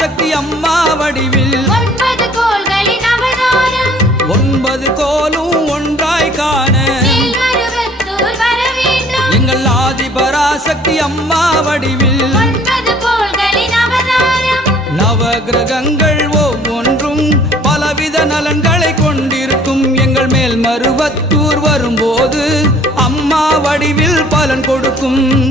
பராசக்தி அம்மா வடிவில். ஒன்பது கோள்களின் அவதாரம். ஒன்பது கோலும் ஒன்றாய் காண. எங்கள் ஆதி பராசக்தி அம்மா வடிவில். ஒன்பது கோள்களின் அவதாரம். நவ கிரகங்கள் ஒவ்வொன்றும் பலவித நலன்களை கொண்டிருக்கும். எங்கள் மேல் மருவத்தூர் வரும்போது அம்மா வடிவில் பலன் கொடுக்கும்.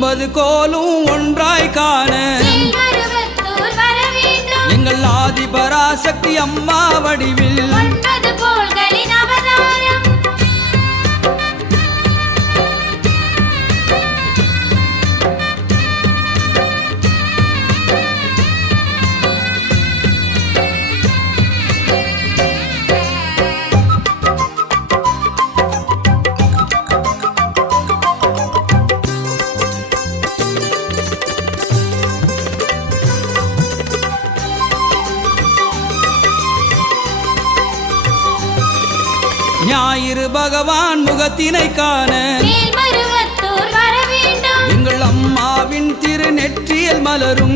ஒன்பது கோலும் ஒன்றாய் காண. எங்கள் ஆதி பராசக்தி அம்மா வடிவில். முகத்தினை காண. எங்கள் அம்மாவின் திரு நெற்றியல் மலரும்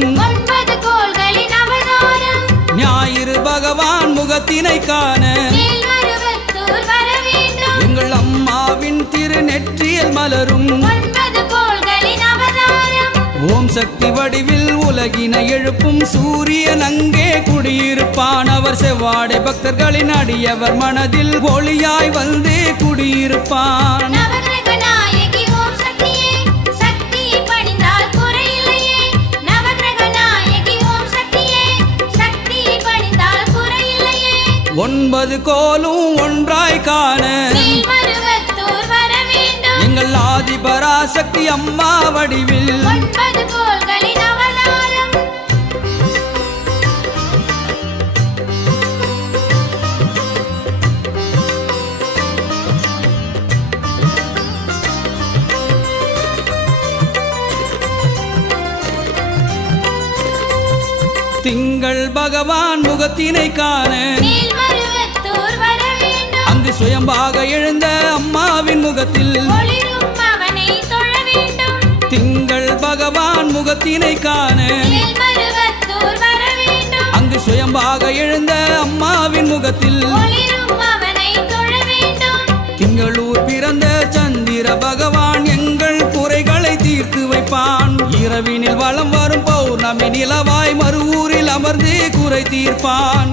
ஞாயிறு பகவான் முகத்தினை காண. எங்கள் அம்மாவின் திரு நெற்றியல் மலரும் ஓம் சக்தி வடிவில் உலகினை எழுப்பும் சூரியன் அங்கே குடியிருப்பான். அவர் செவ்வாடை பக்தர்களின் அடியவர் மனதில் ஒளியாய் வந்து குடியிருப்பான். ஒன்பது கோலும் ஒன்றாய் காண வேண்டும் எங்கள் ஆதி பராசக்தி அம்மா வடிவில் திங்கள் பகவான் முகத்தினை காண அங்கு சுயம்பாக எழுந்த அம்மாவின் முகத்தில் பகவான் முகத்தினை காண. அங்கு சுயம்பாக எழுந்த அம்மாவின் முகத்தில் திங்களூர் பிறந்த சந்திர பகவான் எங்கள் குறைகளை தீர்த்து வைப்பான். இரவினில் வலம் வரும் பௌர்ணமி நிலவாய் மறுவூரில் அமர்ந்து குறை தீர்ப்பான்.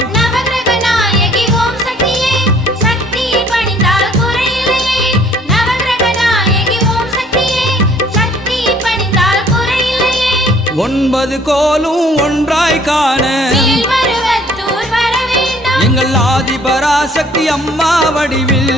ஒன்பது கோலும் ஒன்றாய் காண. எங்கள் ஆதி பராசக்தி அம்மா வடிவில்.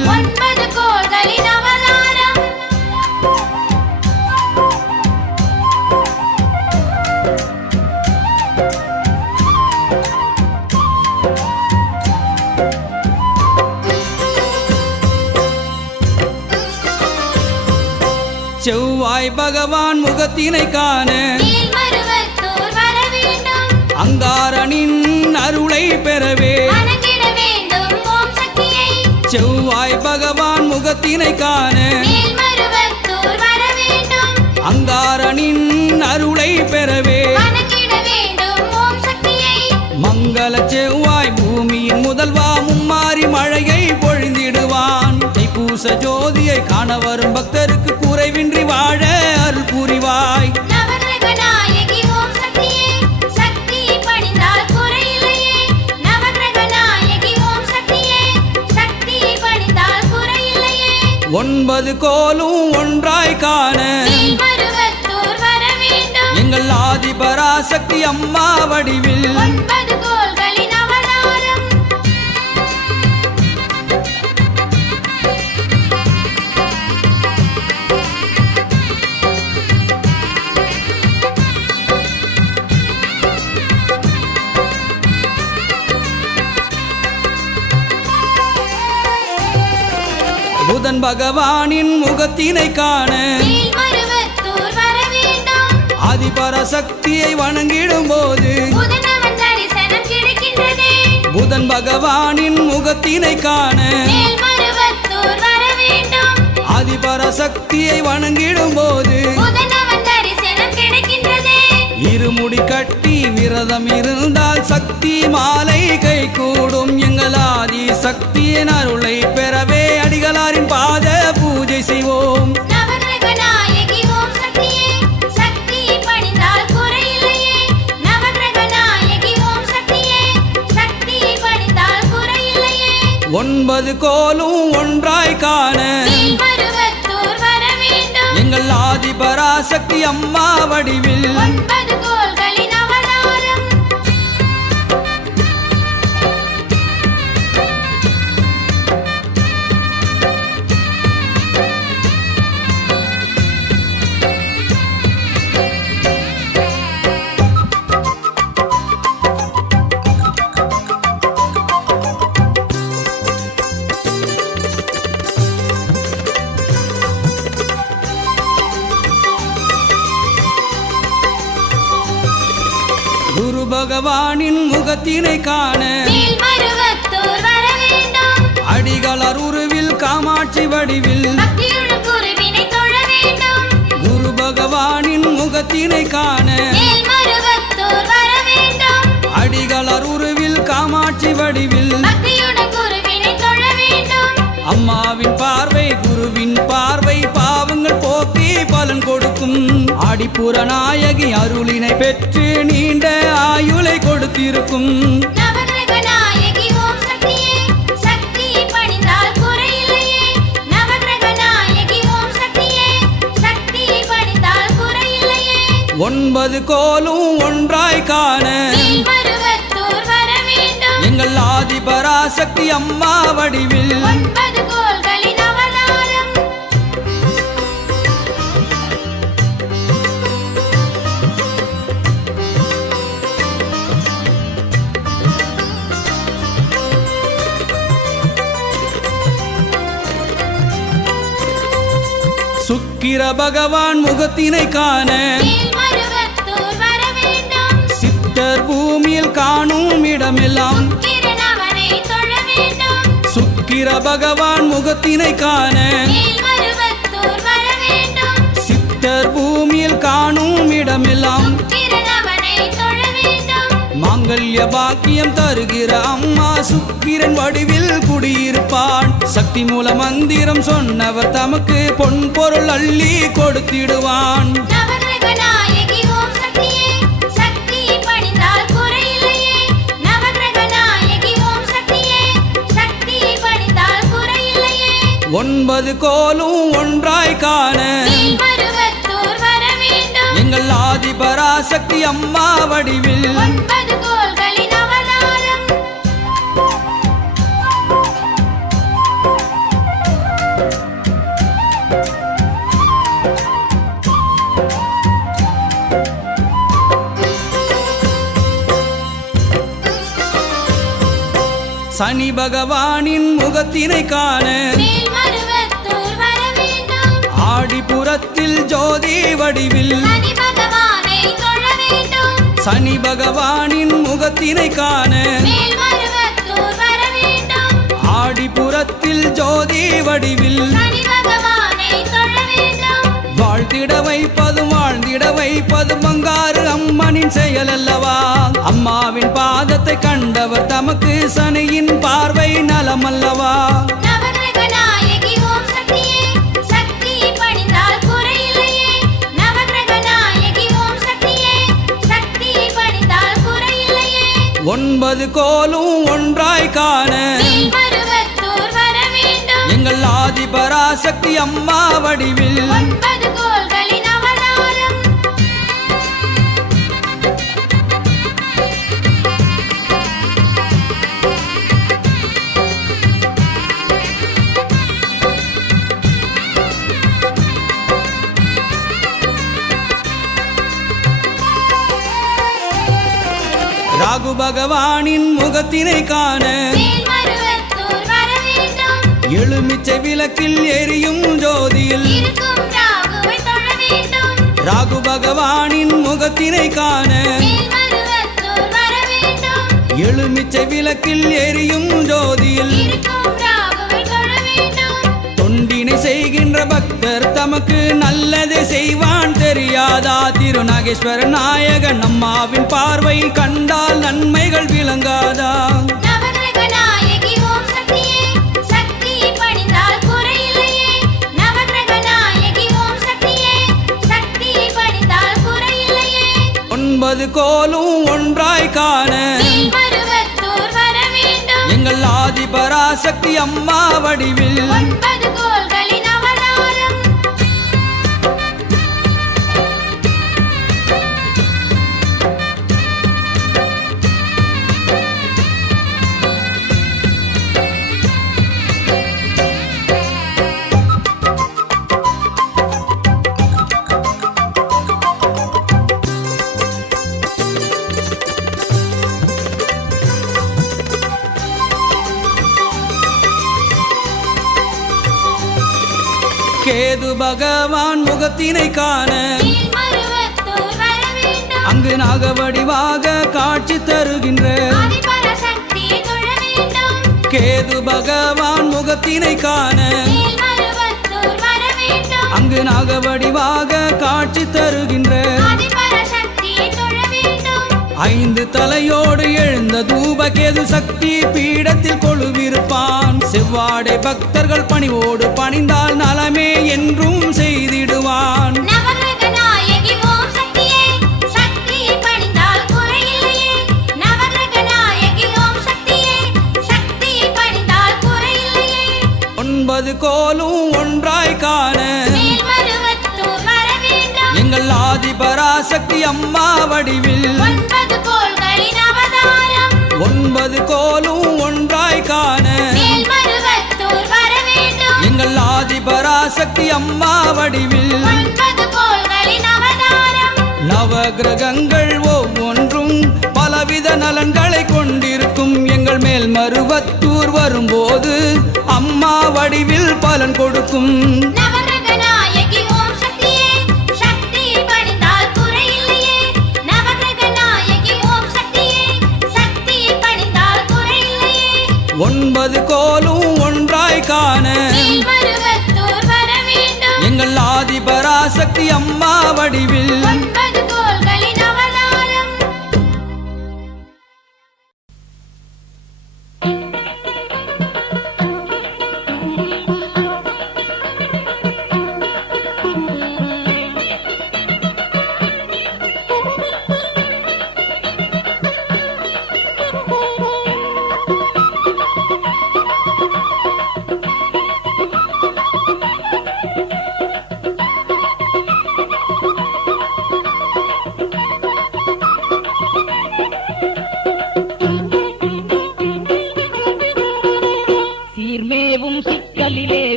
செவ்வாய் பகவான் முகத்தினை காண. அங்காரனின் அருளை பெறவே. செவ்வாய் பகவான் முகத்தினை காண. அங்காரனின் அருளை பெறவே. மங்கள செவ்வாய் பூமியின் முதல்வா மும்மாரி மழையை பொழிந்திடுவான். தைப்பூச ஜோதியை காண வரும் பக்தருக்கு குறைவின்றி வாழ அருள் புரிவாய். ஒன்பது கோலும் ஒன்றாய் காண. எங்கள் ஆதி பராசக்தி அம்மா வடிவில். பகவானின் முகத்தினை காண ஆதிபராசக்தியை வணங்கிடும் போது புதன் பகவானின் முகத்தினை காண ஆதிபராசக்தியை வணங்கிடும் போது இருமுடி கட்டி விரதம் இருந்தால் சக்தி மாலை கை கூடும் எங்கள் ஆதி சக்தியின் அருளை பெறவே அடிகளாரின் பாத பூஜை செய்வோம். ஒன்பது கோலும் ஒன்றாய் காண எங்கள் ஆதி பராசக்தி அம்மா வடிவில் பகவானின் முகத்தினை காண அடிகளர் உருவில் காமாட்சி வடிவில் குரு பகவானின் முகத்தினை காண அடிகளர் உருவில் காமாட்சி வடிவில் அம்மாவின் பார்வை குருவின் பார்வை பாவங்கள் போக்கி பலன் கொடுக்கும். ஆடிப்புற நாயகி அருளினை பெற்று நீண்ட ஆயுளை கொடுத்திருக்கும். ஒன்பது கோலும் ஒன்றாய் காண எங்கள் ஆதி பராசக்தி அம்மா வடிவில் பகவான் முகத்தினை காண. சித்தர் பூமியில் காணும் இடமெல்லாம் சுக்கிர பகவான் முகத்தினை காண. சித்தர் பூமியில் காணும் இடமெல்லாம் மாங்கல்ய பாக்கியம் தருகிற அம்மா சுக்கிரன் வடிவில் குடியிருப்பான். சக்தி மூல மந்திரம் சொன்னவர் தமக்கு பொன் பொருள் அள்ளி கொடுத்திடுவான். ஒன்பது கோலும் ஒன்றாய் காண பராசக்தி அம்மா வடிவில். சனி பகவானின் முகத்தினை காண. ஆடிப்புறத்தில் ஜோதி வடிவில். சனி பகவானின் முகத்தினை காண ஆடிப்புறத்தில் ஜோதி வடிவில் வாழ்த்திட வைப்பதும் வாழ்ந்திட வைப்பதும் பங்காறு அம்மனின் செயல் அல்லவா அம்மாவின் பாதத்தை கண்டவர் தமக்கு சனியின் பார்வை நலம் அல்லவா ஒன்பது கோலும் ஒன்றாய் காண. எங்கள் ஆதி பராசக்தி அம்மா வடிவில். ராகு பகவானின் முகத்தினை காண எலுமிச்சை விளக்கில் எரியும் ஜோதியில் ராகு பகவானின் முகத்தினை காண எழுமிச்சை விளக்கில் எரியும் ஜோதியில் பக்தர் தமக்கு நல்லதை செய்வான் தெரியாதா? திருநாகேஸ்வர நாயகன் அம்மாவின் பார்வை கண்டால் நன்மைகள் விளங்காதா? ஒன்பது கோலும் ஒன்றாய் காண எங்கள் ஆதிபராசக்தி அம்மா வடிவில் பகவான் முகத்தினை காண. அங்கு நாகவடிவாக காட்சி தருகின்ற கேது பகவான் முகத்தினை காண. அங்கு நாகவடிவாக காட்சி தருகின்ற ஐந்து தலையோடு எழுந்த தூபகேது சக்தி பீடத்தில் கொழுவிருப்பான். செவ்வாடை பக்தர்கள் பணிவோடு பணிந்தால் நலமே என்றும் செய்திடுவான். ஒன்பது கோலும் ஒன்றாய் காண எங்கள் ஆதிபராசக்தி அம்மா வடிவில் ஒன்பது கோலும் ஒன்றாய் காண. எங்கள் ஆதிபராசக்தி அம்மா வடிவில். ஒன்பது கோள்களின் அவதாரம். நவ கிரகங்கள் ஒவ்வொன்றும் பலவித நலன்களை கொண்டிருக்கும். எங்கள் மேல் மருவத்தூர் வரும்போது அம்மா வடிவில் பலன் கொடுக்கும். சக்தி அம்மா வடிவில்.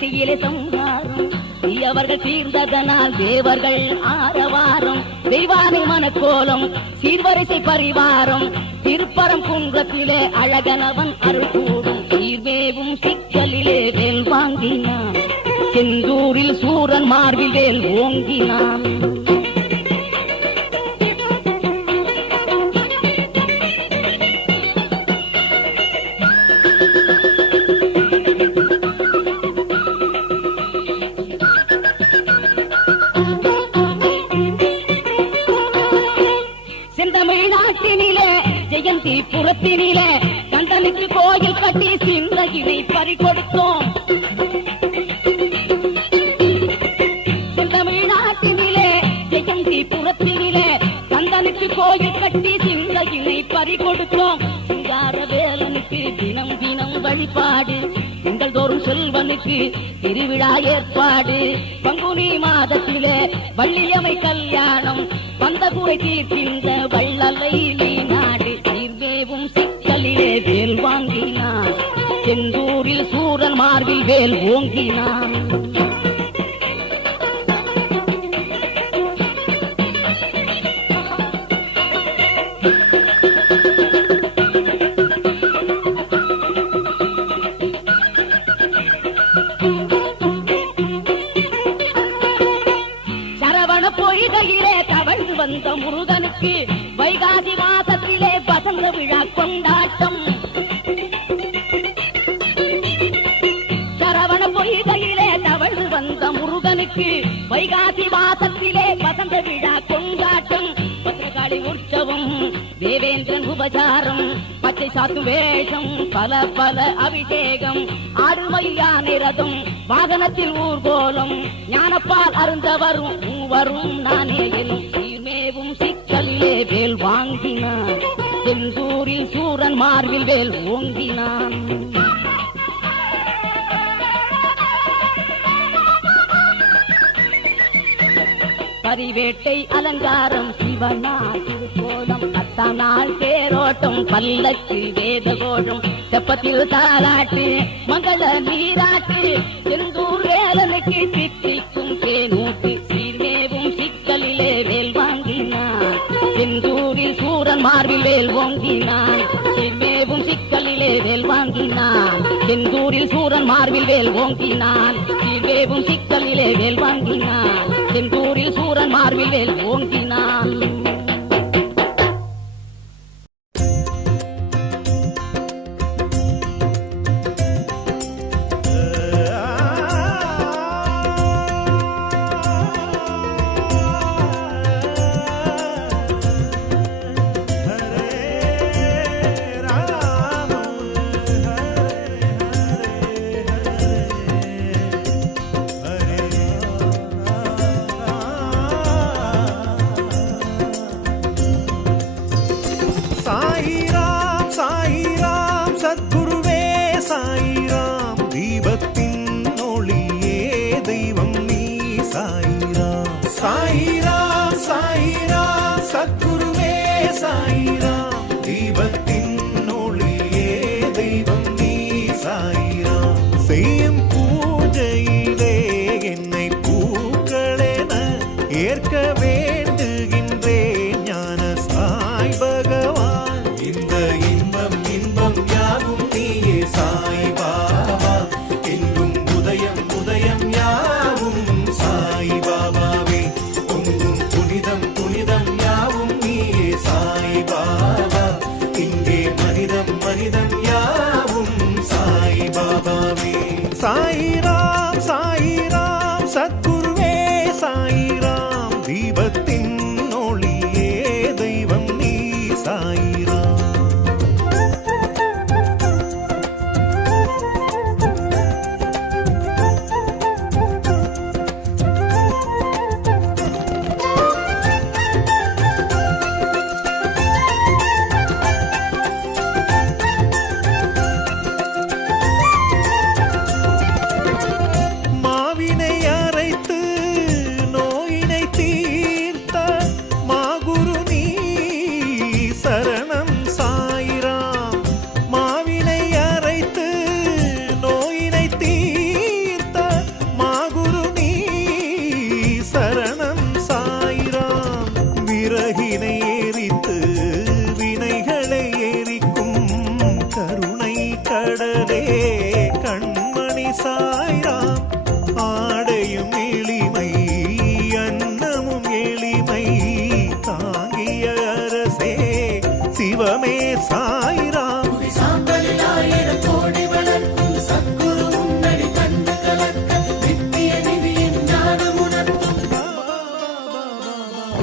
போராட்டம் சக்தியிலே தீயவர்கள் தீர்ந்ததனால் தேவர்கள் ஆரவாரம். தெய்வானை மனக்கோலம் சீர்வரிசை பரிவாரம். திருப்பரம் குன்றத்திலே அழகனவன் அருள் கூடும். சீர்வேவும் சிக்கலிலே வேல் வாங்கினான். செந்தூரில் சூரன் மார்பில் வேல் ஓங்கினான். வழிபாடு. திங்கள் தோறும் செல்வனுக்கு திருவிழா ஏற்பாடு. பங்குனி மாதத்திலே வள்ளியமை கல்யாணம். வந்த குறை தீர்க்கின்ற வள்ளலை நீ நாடு நீர்வேவும் சிக்கலிலே வேல் வாங்கினான். செந்தூரில் சூரன் மார்பில் வேல் ஓங்கினான். பத்திரகாளி உற்சவம் தேவேந்திரன் உபசாரம் பச்சை சாத்து வேஷம் பல பல அபிஷேகம். ஆடுமையான ரதம் வாகனத்தில் ஊர்கோலம். ஞானப்பால் அருந்தவரும் வரும் நானே எனும் சீர்மேவும் சிக்கலிலே வேல் வாங்கினான். செந்தூரில் சூரன் மார்பில் வேல் ஓங்கினான். பரிவேட்டை அலங்காரம் கோலம் திருக்கோலம் பத்தாம் நாள் தேரோட்டம் பல்லக்கு வேதகோஷம் செப்பத்தில் தாராட்டு மங்கள நீராட்டு செந்தூர் வேலனுக்கு சித்திக்கும் தேனூட்டு சீர்மேவும் சிக்கலிலே வேல் வாங்கினான். செந்தூரில் சூரன் மார்பில் வேல் ஓங்கினான். சீர்மேவும் சிக்கலிலே வேல் வாங்கினான். செந்தூரில் சூரன் மார்பில் வேல் ஓங்கினான். சீர்மேவும் சிக்கலிலே வேல் வாங்கினான்.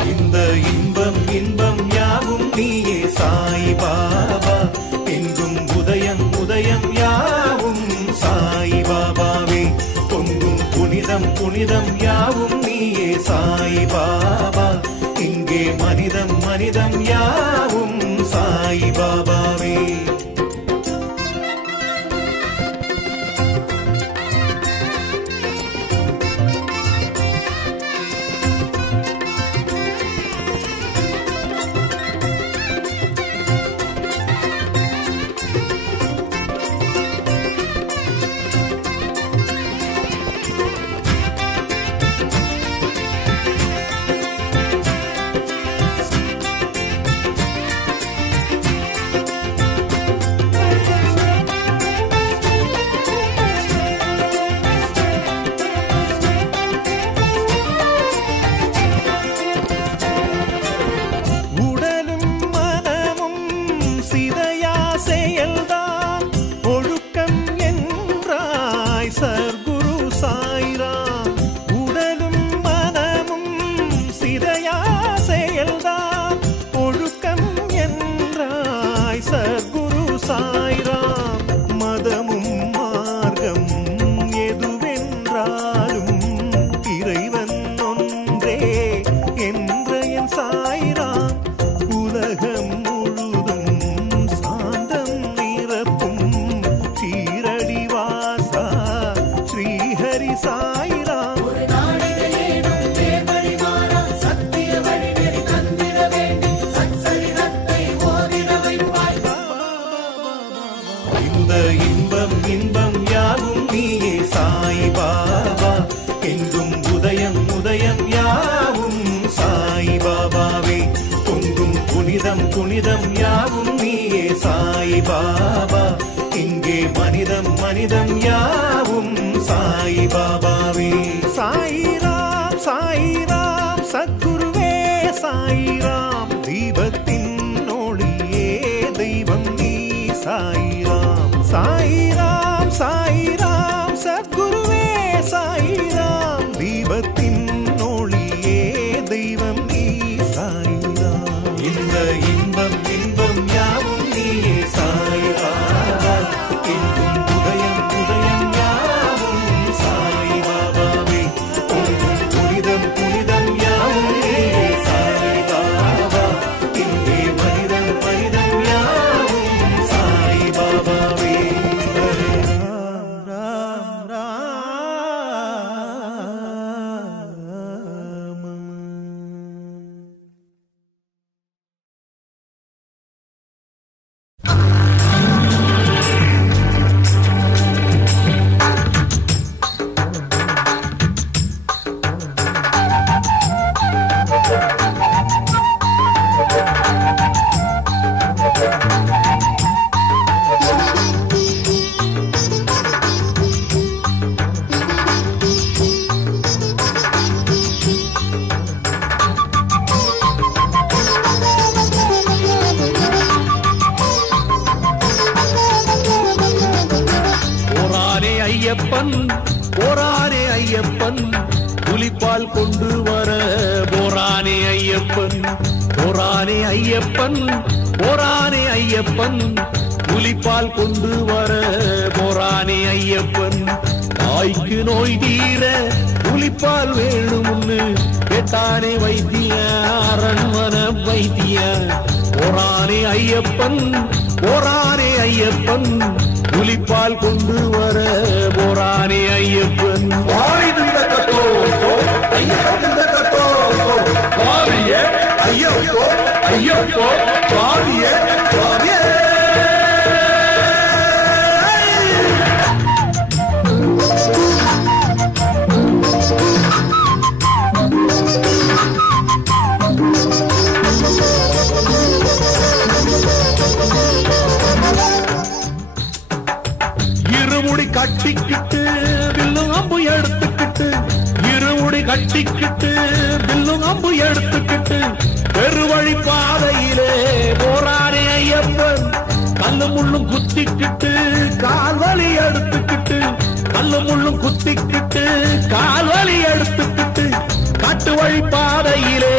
இந்த இன்பம் இன்பம் யாவும் நீயே. சாய் பாபா எங்கும் உதயம் உதயம் யாவும். சாய் பாபாவே பொங்கும் புனிதம் புனிதம் யாவும் நீயே. சாய் பாபா இங்கே மனிதம் மனிதம் யாவும். சாய் பாபாவே. இன்பம் இன்பம். வர போரானே ஐயப்பன் போரானே ஐயப்பன் போரானே ஐயப்பன் புலிப்பால் கொண்டு வர போரானே ஐயப்பன். தாய்க்கு நோய் தீர புலிப்பால் வேணும்னு கேட்டானே வைத்திய அரண்மன வைத்திய போரானே ஐயப்பன் போரானே ஐயப்பன் புலிப்பால் கொண்டு வர போரானே ஐயப்பன். ஐயப்போ ஐயப்போ. சுவாமியே சுவாமியே இருமுடி கட்டிக்கிட்டு இருமுடி கட்டிக்கிட்டு வில்லும் அம்பு எடுத்துக்கிட்டு பெருவழி பாதையிலே போரானே ஐயப்பன் கல்லு முள்ளும் குத்திக்கிட்டு கால்வழி எடுத்துக்கிட்டு கல்லு முள்ளும் குத்திக்கிட்டு கால்வழி எடுத்துக்கிட்டு காட்டு வழி பாதையிலே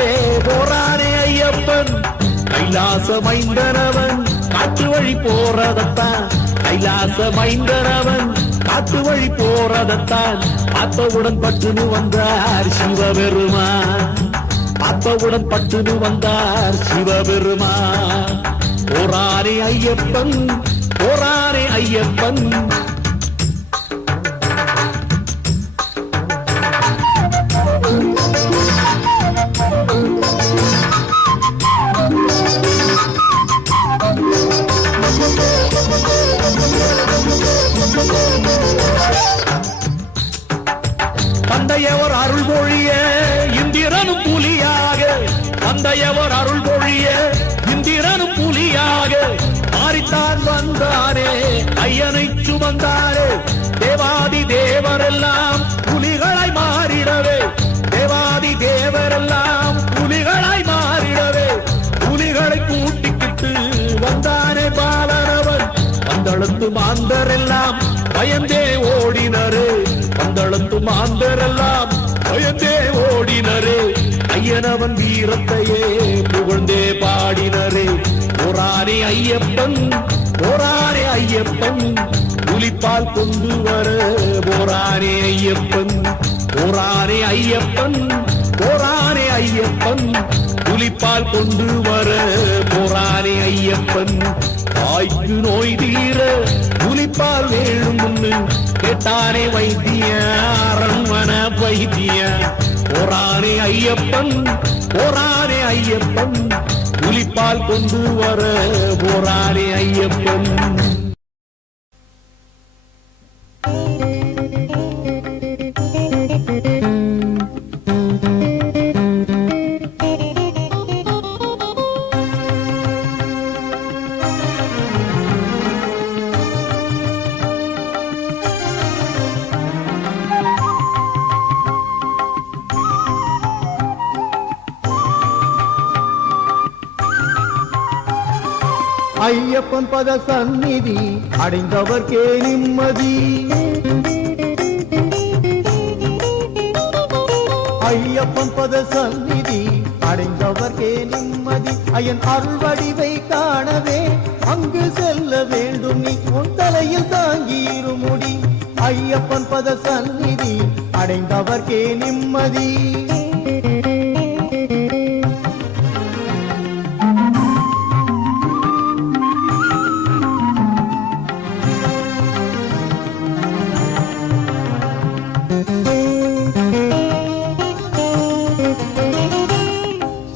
போரானே ஐயப்பன் கைலாச மைந்தனவன் காட்டு வழி போறதத்தான் கைலாச மைந்தரவன் காட்டு வழி போறதத்தான். பார்த்தவுடன் பட்டுனு வந்தார் சிவபெருமான். பார்த்தவுடன் பட்டுனு வந்தார் சிவபெருமான். போராரே ஐயப்பன் போராரே ஐயப்பன். தந்தையவர் அருள் பொழிய இந்திரனும் புலியாக மாறித்தான் வந்தாரே. ஐயனை சுமந்தாரே. தேவாதி தேவரெல்லாம் புலிகளை மாறிடவே. தேவாதி தேவரெல்லாம் புலிகளை மாறிடவே. புலிகளை கூட்டிக்கிட்டு வந்தானே பாலனவன் பந்தளத்து மாந்தரெல்லாம் பயந்தே ஐயனவன் வீரத்தையே புகழ்ந்தே பாடினரே. போராரே ஐயப்பன் போராரே ஐயப்பன் புலிப்பால் கொண்டு வர போராரே ஐயப்பன். போராரே ஐயப்பன் போராரே ஐயப்பன் புலிப்பால் கொண்டு வர போராரே ஐயப்பன். தாய்க்கு நோய் தீர புலிப்பால் வேணும் முன்னு கேட்டானே வைத்திய அரண்மன வைத்திய போரானே ஐயப்பன் போரானே ஐயப்பன். புலிப்பால் கொண்டு வர போரானே ஐயப்பன். ஐயப்பன் சந்நிதி அடைந்தவர்க்கே நிம்மதி. ஐயப்பன் பத சந்நிதி அடைந்தவர்க்கே நிம்மதி. ஐயன் அருள் வடிவை காணவே அங்கு செல்ல வேண்டும் நீ. உன் தலையில் தாங்கியிரு முடி. ஐயப்பன் பத சந்நிதி அடைந்தவர்க்கே நிம்மதி.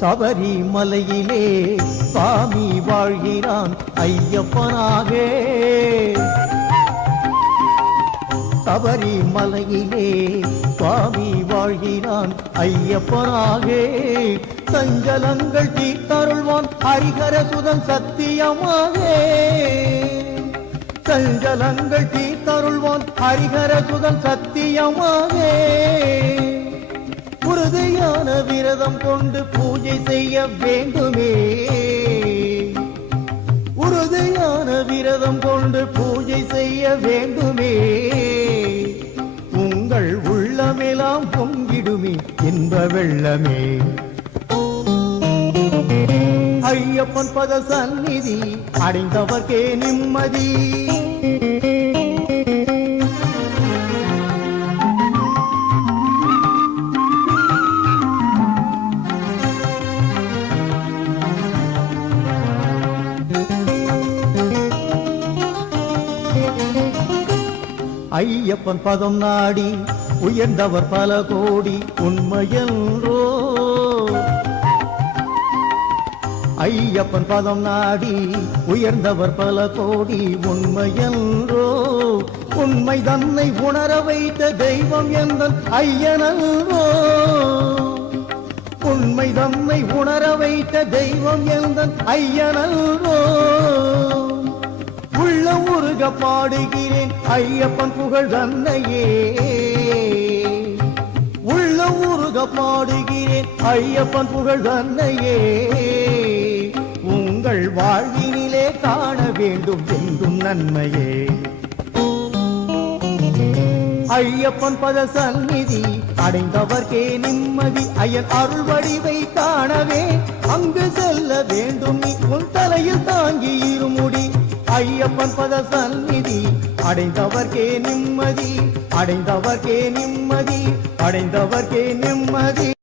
சபரிமலையிலே சுவாமி வாழ்கிறான் ஐயப்பனாக. சபரிமலையிலே சுவாமி வாழ்கிறான் ஐயப்பனாக. சஞ்சலங்கள் தீர்த்தருள்வான் ஹரிகர சுதன் சத்தியமாக. சஞ்சலங்கள் தீர்த்தருள்வான் ஹரிகர சுதன் சத்தியமாக. உறுதியான விரதம் கொண்டு பூஜை செய்ய வேண்டுமே. உறுதியான விரதம் கொண்டு பூஜை செய்ய வேண்டுமே. உங்கள் உள்ளமெல்லாம் பொங்கிடுமே இன்ப வெள்ளமே. ஐயப்பன் பத சந்நிதி அடைந்தவர்க்கே நிம்மதி. ஐயப்பன் பதம் நாடி உயர்ந்தவர் பல கோடி உண்மையன்றோ ஐயப்பன் பதம் நாடி உயர்ந்தவர் பல கோடி உண்மையன்றோ உண்மை தன்னை உணர வைத்த தெய்வம் என்றன் ஐயனன்றோ உண்மை தன்னை உணர வைத்த தெய்வம் எந்த ஐயனல்வோ உள்ள உருக பாடுகிறேன். ஐயப்பன் புகழ் தன்னையே உள்ள உருக பாடுகிறேன். ஐயப்பன் புகழ் தன்னையே உங்கள் வாழ்வினிலே காண வேண்டும் என்றும் நன்மையே. ஐயப்பன் பத சந்நிதி அடைந்தவர்க்கே நிம்மதி. ஐயன் அருள் வடிவை காணவே அங்கு செல்ல வேண்டும். நீ உன் தலையில் தாங்கி இருமுடி. ஐயப்பன் பத சந்நிதி அடைந்தவர்க்கே நிம்மதி அடைந்தவர்க்கே நிம்மதி அடைந்தவர்க்கே நிம்மதி.